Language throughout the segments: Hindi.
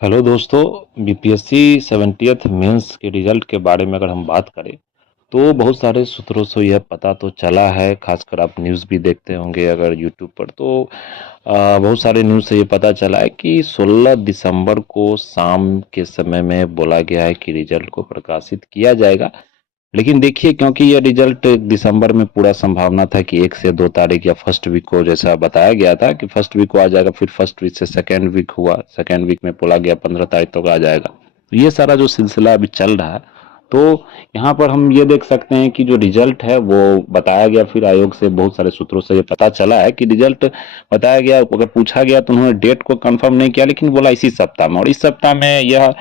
हेलो दोस्तों। बीपीएससी 70th मेंस के रिजल्ट के बारे में अगर हम बात करें तो बहुत सारे सूत्रों से यह पता तो चला है। खासकर आप न्यूज़ भी देखते होंगे अगर यूट्यूब पर तो बहुत सारे न्यूज़ से ये पता चला है कि 16 दिसंबर को शाम के समय में बोला गया है कि रिजल्ट को प्रकाशित किया जाएगा। लेकिन देखिए, क्योंकि ये रिजल्ट दिसंबर में पूरा संभावना था कि 1 से 2 तारीख या फर्स्ट वीक को, जैसा बताया गया था कि फर्स्ट वीक को आ जाएगा, फिर फर्स्ट वीक से सेकेंड वीक हुआ, सेकेंड वीक में बोला गया 15 तारीख तक आ जाएगा। तो ये सारा जो सिलसिला अभी चल रहा है, तो यहाँ पर हम ये देख सकते हैं कि जो रिजल्ट है वो बताया गया, फिर आयोग से बहुत सारे सूत्रों से ये पता चला है कि रिजल्ट बताया गया। अगर पूछा गया तो उन्होंने डेट को कंफर्म नहीं किया, लेकिन बोला इसी सप्ताह में। और इस सप्ताह में यह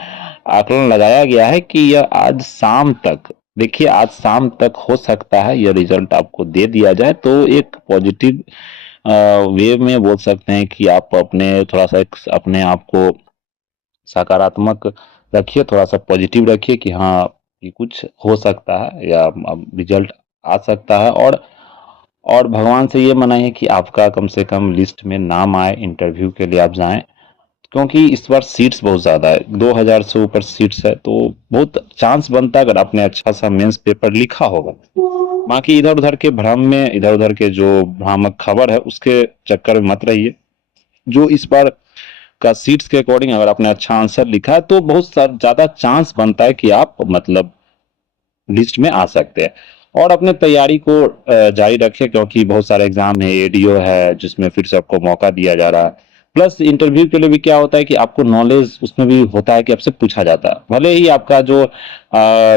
आकलन लगाया गया है कि यह आज शाम तक, देखिए आज शाम तक हो सकता है यह रिजल्ट आपको दे दिया जाए। तो एक पॉजिटिव वे में बोल सकते हैं कि आप अपने थोड़ा सा अपने आप को सकारात्मक रखिए, थोड़ा सा पॉजिटिव रखिए कि हाँ ये कुछ हो सकता है या अब रिजल्ट आ सकता है। और भगवान से ये मनाइए कि आपका कम से कम लिस्ट में नाम आए, इंटरव्यू के लिए आप जाएं। क्योंकि इस बार सीट्स बहुत ज़्यादा है, 2000 से ऊपर सीट्स है, तो बहुत चांस बनता है अगर आपने अच्छा सा मेंस पेपर लिखा होगा। बाकी इधर उधर के भ्रम में, इधर उधर के जो भ्रामक खबर है उसके चक्कर में मत रहिए। जो इस बार का सीट्स के अकॉर्डिंग अगर आपने अच्छा आंसर लिखा है तो बहुत ज़्यादा चांस बनता है कि आप मतलब लिस्ट में आ सकते हैं। और अपने तैयारी को जारी रखें, क्योंकि बहुत सारे एग्जाम है, एडीओ है जिसमें फिर से आपको मौका दिया जा रहा है। प्लस इंटरव्यू के लिए भी क्या होता है कि आपको नॉलेज उसमें भी होता है कि आपसे पूछा जाता है, भले ही आपका जो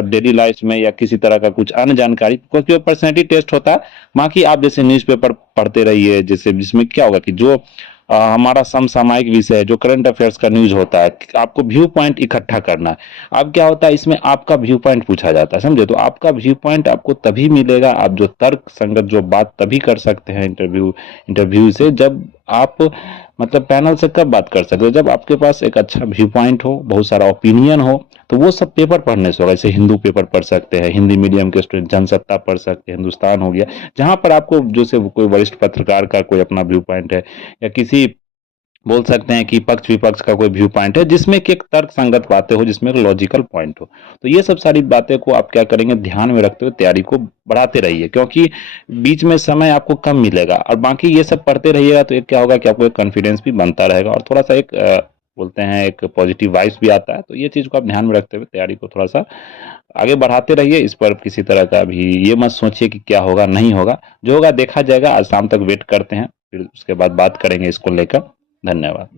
डेली लाइफ में या किसी तरह का कुछ अन्य जानकारी, क्योंकि पर्सनैलिटी टेस्ट होता है। बाकी आप जैसे न्यूज़पेपर पढ़ते रहिए, जैसे जिसमें क्या होगा कि जो हमारा समसामयिक विषय है, जो करंट अफेयर्स का न्यूज होता है, आपको व्यू पॉइंट इकट्ठा करना है। अब क्या होता है, इसमें आपका व्यू पॉइंट पूछा जाता है, समझे? तो आपका व्यू पॉइंट आपको तभी मिलेगा, आप जो तर्क संगत जो बात तभी कर सकते हैं इंटरव्यू से, जब आप मतलब पैनल से कब बात कर सकते हो, जब आपके पास एक अच्छा व्यू पॉइंट हो, बहुत सारा ओपिनियन हो। तो वो सब पेपर पढ़ने से होगा। जैसे हिंदू पेपर पढ़ सकते हैं, हिंदी मीडियम के स्टूडेंट जनसत्ता पढ़ सकते हैं, हिंदुस्तान हो गया, जहां पर आपको जैसे कोई वरिष्ठ पत्रकार का कोई अपना व्यू पॉइंट है, या किसी बोल सकते हैं कि पक्ष विपक्ष का कोई व्यू पॉइंट है जिसमें कि एक तर्क संगत बातें हो, जिसमें एक लॉजिकल पॉइंट हो। तो ये सब सारी बातें को आप क्या करेंगे, ध्यान में रखते हुए तैयारी को बढ़ाते रहिए, क्योंकि बीच में समय आपको कम मिलेगा। और बाकी ये सब पढ़ते रहिएगा तो एक क्या होगा कि आपको एक कॉन्फिडेंस भी बनता रहेगा, और थोड़ा सा एक बोलते हैं एक पॉजिटिव वाइब्स भी आता है। तो ये चीज को आप ध्यान में रखते हुए तैयारी को थोड़ा सा आगे बढ़ाते रहिए। इस पर किसी तरह का भी ये मत सोचिए कि क्या होगा नहीं होगा, जो होगा देखा जाएगा। आज शाम तक वेट करते हैं, फिर उसके बाद बात करेंगे इसको लेकर। धन्यवाद।